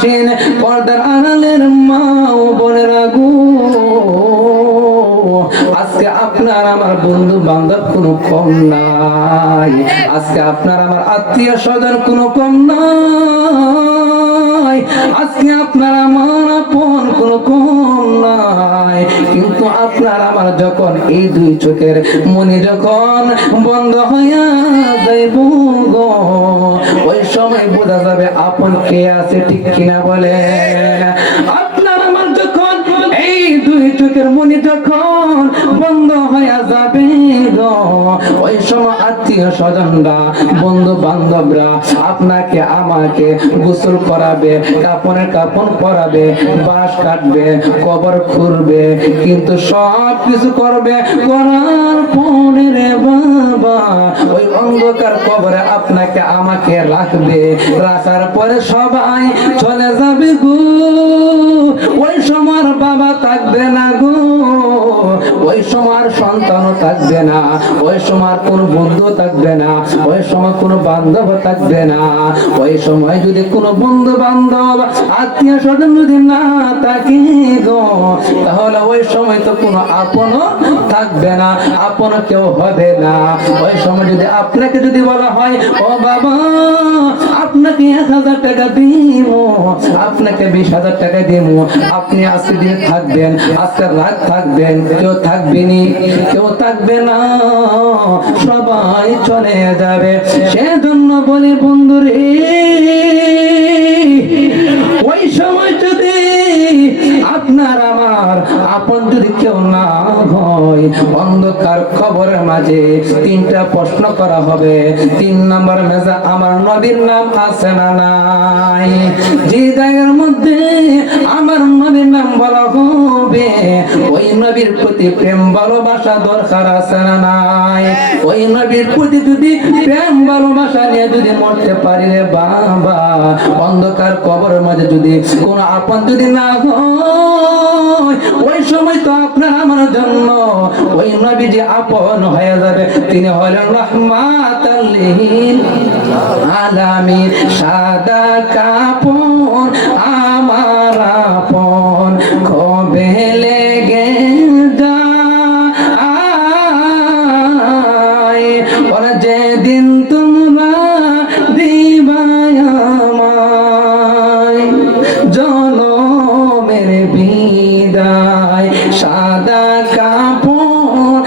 আসেন পর্দার আড়ালের মা ও বোনেরা গো, আজকে আপনার আমার বন্ধু বান্ধব কোনো কম নাই, আজকে আপনার আমার আত্মীয় স্বজন কোনো কম নাই, আজকে আপনার আমার আপন কোনো কম নাই। কিন্তু আপনার আমার যখন এই দুই চোখের মনি যখন বন্ধ হইয়া যাইব গো, ওই সময় বোঝা যাবে আপন কে আছে, ঠিক কিনা বলে? আপনার আমার যখন এই দুই চোখের মনি যখন বন্ধ হইয়া যাবে গো, ওই সময় আত্মীয় স্বজনরা বন্ধু বান্ধবরা আপনাকে আমাকে গোসল করাবে, কাপড়ের কাপড় পরাবে, বাঁশ কাটবে, কবর খুঁড়বে, কিন্তু সব কিছু করবে, করার পরে রে বাবা ওই অন্ধকার কবরে আপনাকে আমাকে রাখবে, রাখার পরে সবাই চলে যাবে গো। ওই সময় বাবা থাকবে না গো, ওই সময় সন্তানও থাকবে না, ওই সময় কোন বন্ধু থাকবে না, ওই সময় কোন বান্ধব থাকবে না। ওই সময় যদি কোন বন্ধু বান্ধব আত্মীয় স্বজন যদি না থাকে গো, তাহলে ওই সময় তো কোনো আপন থাকবে না, আপন কেউ হবে না। ওই সময় যদি আপনাকে যদি বলা হয় ও বাবা আপনাকে 1000 টাকা দিব, আপনাকে 20,000 টাকা দিব, আপনি আজকে দিন থাকবেন, আজকে রাত থাকবেন, কেউ থাকবেনি, কেউ থাকবে না, সবাই চলে যাবে। সেজন্য বলি বন্ধুরে, ওই সময় যদি আপনার আমার আপন যদি কেউ না হয়, অন্ধকার খবরের মাঝে 3টা প্রশ্ন করা হবে। 3 নম্বর মেজা আমার নবীর নাম আছে না নাই? যে জায়গার মধ্যে আমার নবীর নাম বলা হবে, ওই নবীর প্রতি প্রেম ভালোবাসা দরকার আছে না নাই? ওই নবীর প্রতি যদি প্রেম ভালোবাসা নিয়ে যদি মরতে পারি রে বাবা, অন্ধকার কবরের মাঝে যদি কোন আপন যদি না হয়, ওই সময় তো আপনার আমার জন্য ওই নবী যে আপন হয়ে যাবে, তিনি হলেন রাহমাতাল লিল আলামিন। সাদা কাপড় আমার আপন কবে লেগে যায়, ওরা যেদিন তোমরা দিবাই আমায় জনমের বিদায়, সাদা কাপড়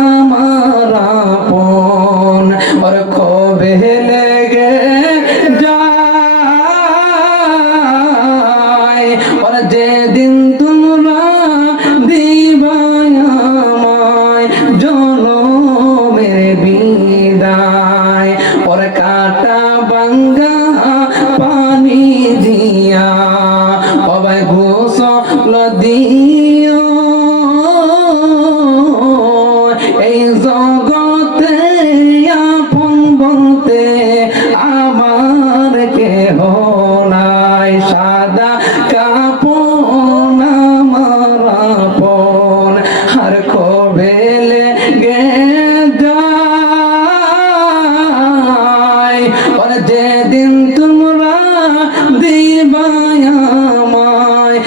আমার আপন ওর কবে লেগে যায়, ওর যেদিন তোমরা দিবাই আমায় জনমের বিদায়, ওর কাটা বাঙ্গা পানি দিয়া সবাই গোসল দিও, এই জগতে আপন বলতে আমার কেহ নাই, সাদা কাপড় আমার আপন আর কবে লেগে যায়, ওর যেদিন তোমরা দিবাই আমায়,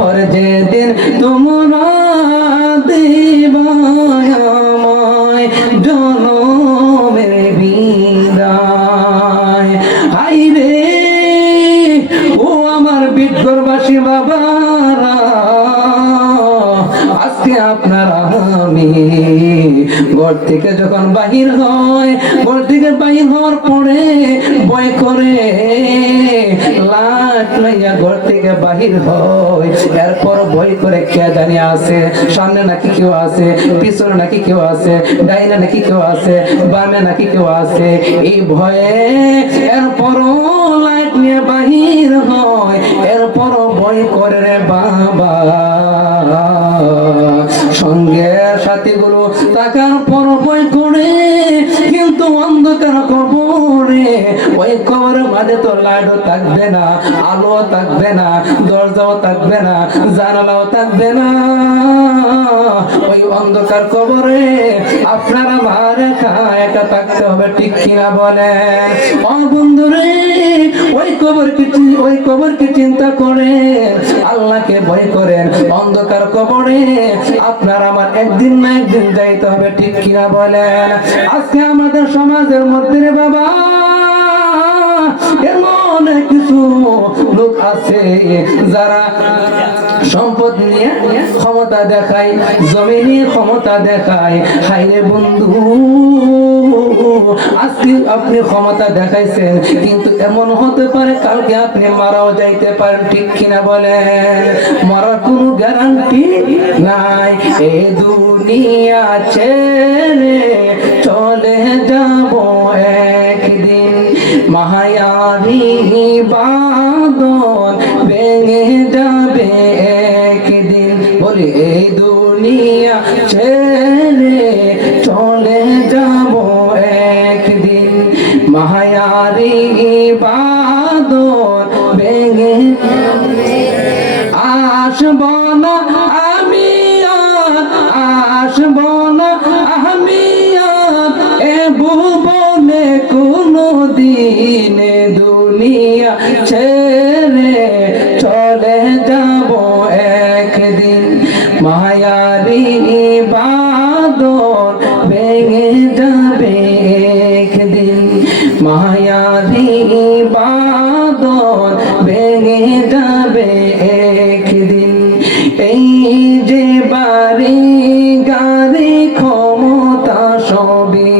我的爹爹。আজকে আপনার আমি ঘর থেকে যখন বাহির হয়, ঘর থেকে বাহির হওয়ার পরে ভয় করে লাট লইয়া ঘর থেকে বাহির হয়, এরপর ভয় করে কে জানি আছে, সামনে নাকি কেউ আছে, পিছনে নাকি কেউ আছে, ডাইনে নাকি কেউ আছে, বামে নাকি কেউ আছে, এই ভয়ে এরপরও লাইট নিয়ে বাহির হয়, এরপরও ভয় করে রে বাবা। সঙ্গে সাথীগুলো টাকার পর ভয় করে, কিন্তু অন্ধকার কবরে, ওই কবরের মাঝে তো লাইটও থাকবে না, আলো থাকবে না, দরজাও থাকবে না, জানালাও থাকবে না। ওই অন্ধকার কবরে আপনার আমার একা একা থাকতে হবে, ঠিক কিনা বলেন? ও বন্ধুরে, ওই কবরকে চিন্তা করে আল্লাহকে ভয় করেন। অন্ধকার কবরে আপনার আমার একদিন না একদিন যাইতে হবে, ঠিক কিনা বলেন? আজকে আমাদের সমাজের মধ্যে রে বাবা এমন কিছু লোক আছে যারা সম্পদ নিয়ে ক্ষমতা দেখায়, জমি নিয়ে ক্ষমতা দেখায়। হাইরে বন্ধু, আজকে আপনি ক্ষমতা দেখাইছেন, কিন্তু এমন হতে পারে কালকে আপনি মারাও যাইতে পারেন, ঠিক কিনা বলেন? মরার কোনো গ্যারান্টি নাই। এই দুনিয়া ছেড়ে চলে যাব একদিন, মায়াবী বাঁধন ভেঙে যাবে একদিন। বলি এই দুনিয়া ছেড়ে চলে যাব একদিন, মায়াবী বাঁধন ভেঙে আসব না আমি আর, আসব না আমি আর এ ভুবনে কোনো দিন, দুনিয়া ছেড়ে চলে যাব একদিন, মায়াবী বাঁধন ভেঙে যাবে একদিন, মায়াবী বাঁধন ভেঙে যাবে একদিন। এই যে বাড়ি গাড়ি ক্ষমতা সবই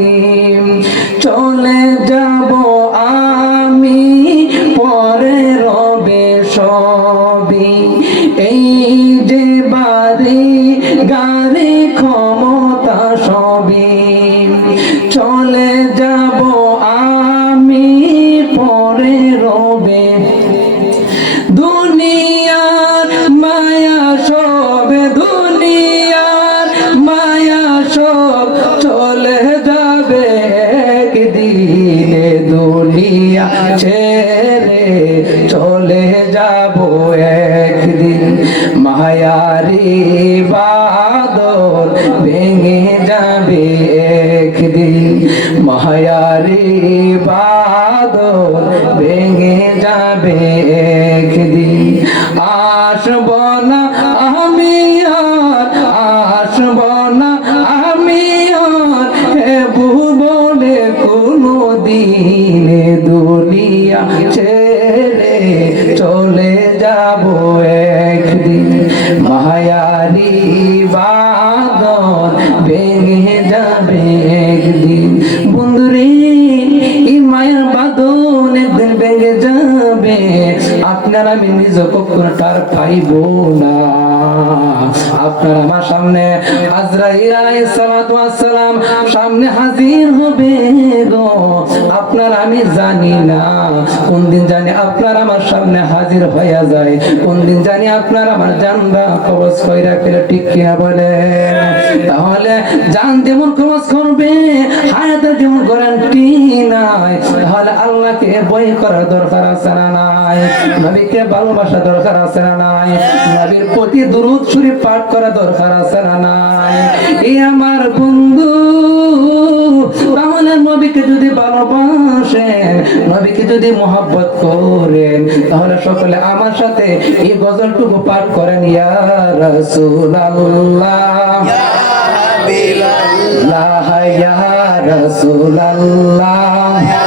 চলে যাব আমি, পরে রবে সবই। এই যে বাড়ি গাড়ি ক্ষমতা সবই চলে যাব আমি, পরে রবে দুনিয়ার মায়া সব, দুনিয়ার মায়া সব চলে যাবে একদিন, দুনিয়া ছেড়ে চলে যাব একদিন, মায়ারি বাদল ভেঙে যাবে একদিন, মায়ারি বাদল ভেঙে যাবে একদিন। আসব না আমি আর, আসব না আমি আর হে ভুবনে কোনো দিন, দুনিয়া ছেড়ে চলে যাব একদিন, মায়ারি বাঁধন ভেঙে যাবে একদিন। বন্ধুরে, এই মায়ের বাঁধন একদিন ভেঙে যাবে, আপনার আমি নিজ কখনো তার পাইব না। আপনার আমার সামনে আজরাইল আলাইহিস সালাতু ওয়াস সালাম সামনে হাজির হবে গো। আপনার আমি জানি না কোন দিন জানি আপনার আমার সামনে হাজির হয়ে যায়, কোন দিন জানি আপনার আমার জানরা কবজ কইরা ফেলে, ঠিক কিনা বলে? তাহলে জান যেমন কবজ করবে, হায়াতের যেমন গ্যারান্টি নাই, তাহলে আল্লাহকে ভয় করার দরকার আছে না নাই? নবীকে ভালোবাসা দরকার আছে না নাই? নবীর প্রতি দুরূদ শরীফ পাঠ করা দরকার আছে না নাই? এই আমার বন্ধু, তাহলে নবীকে যদি ভালোবাসেন, নবীকে যদি মহব্বত করেন, তাহলে সকলে আমার সাথে এই গজলটুকু পাঠ করেন। ইয়া রাসূলুল্লাহ, ইয়া রাসূলুল্লাহ, ইয়া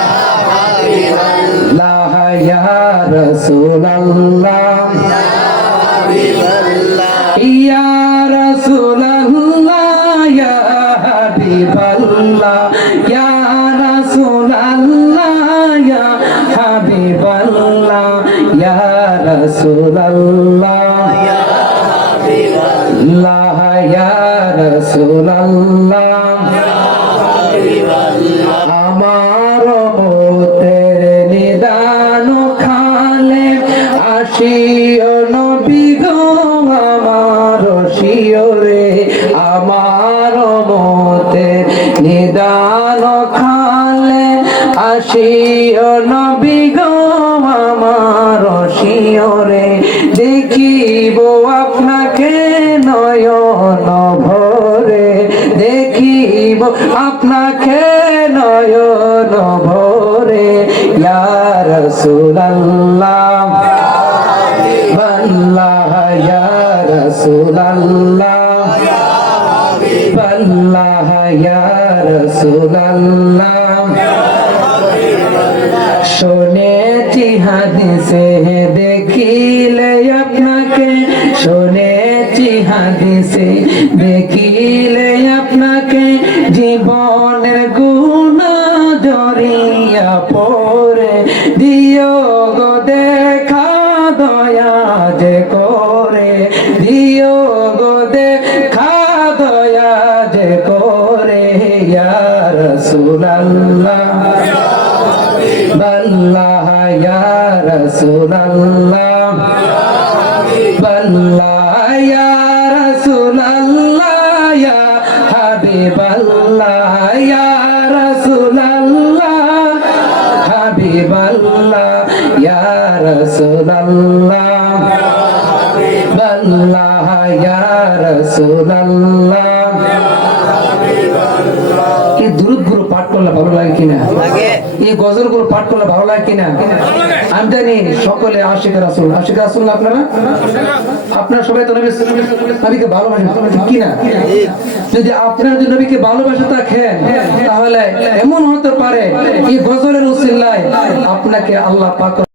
রাসূলুল্লাহ, ইয়া রাসূলুল্লাহ, ইয়া রাসূলুল্লাহ। রাসূলুল্লাহ আল্লাহ ইয়া রাসূলুল্লাহ আমার মতের নিদান খালে আসিও নবী গো আমার শিওরে আমার মতের নিদান খালে আসিও নবী গো আমার শিওরে দেখিব আপনাকে নয়ন ভরে দেখিব আপনাকে নয়ন ভরে ইয়া রাসূলুল্লাহ আল্লাহ ইয়া রাসূলুল্লাহ আল্লাহ ইয়া রাসূলুল্লাহ শুনেছি হাদিসে দেখিলে আপনাকে শুনেছি হাদিসে দেখিলে আপনাকে জীবনের গুনাহ জড়িয়া পড়ে দিও গো দেখা দয়া যে করে দিও গো দেখা দয়া যে করে ইয়া রাসূলুল্লাহ আল্লাহ ইয়া রাসূলুল্লাহ আল্লাহ ইয়া রাসূলুল্লাহ ইয়া হাবিবাল্লাহ ইয়া রাসূলুল্লাহ হাবিবাল্লাহ ইয়া রাসূলুল্লাহ আল্লাহ ইয়া রাসূলুল্লাহ এই দুরূদগুলো পাঠ করলে ভালো লাগে কিনা এই গজলগুলো পাঠ করলে ভালো লাগে কিনা আমি জানি সকলে আশিক রাসূল না আপনারা আপনারা সবাই তো নবীকে ভালোবাসেন কিনা যদি আপনারা যদি নবীকে ভালোবাসে থাকেন তাহলে এমন হতে পারে এই গজলের উসিলায় আপনাকে আল্লাহ পাক